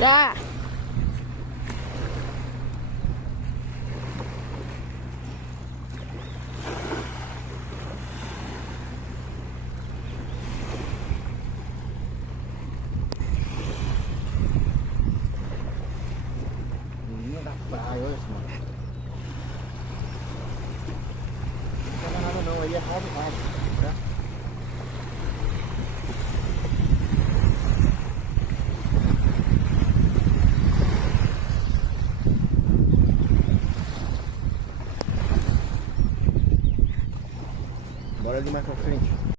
Já! Menino da praia, olha só. Não tem nada não, aí é rabo, né? Bora ali mais pra frente.